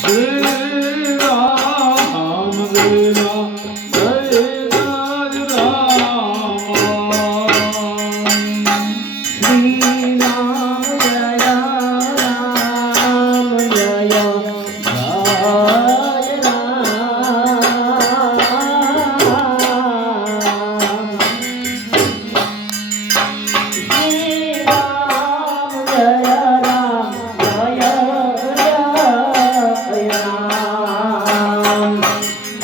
Shri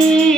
see.